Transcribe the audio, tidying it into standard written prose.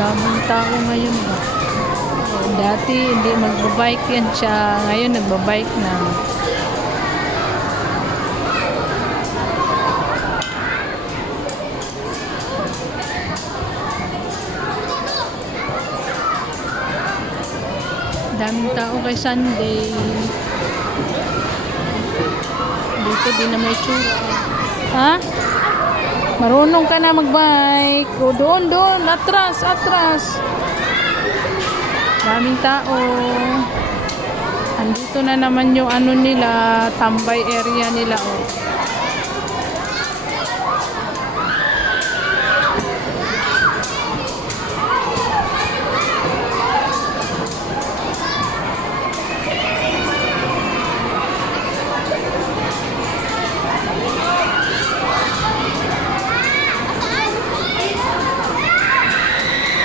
Daming tao ngayon ba? Dati hindi magbabike yan siya. Ngayon nagbabike na. Daming tao kay Sunday. Dito din na may tsura. Ha? Marunong ka na magbike. O doon, doon. Atras, atras. Daming tao. Andito na naman yung ano nila, tambay area nila. Oh.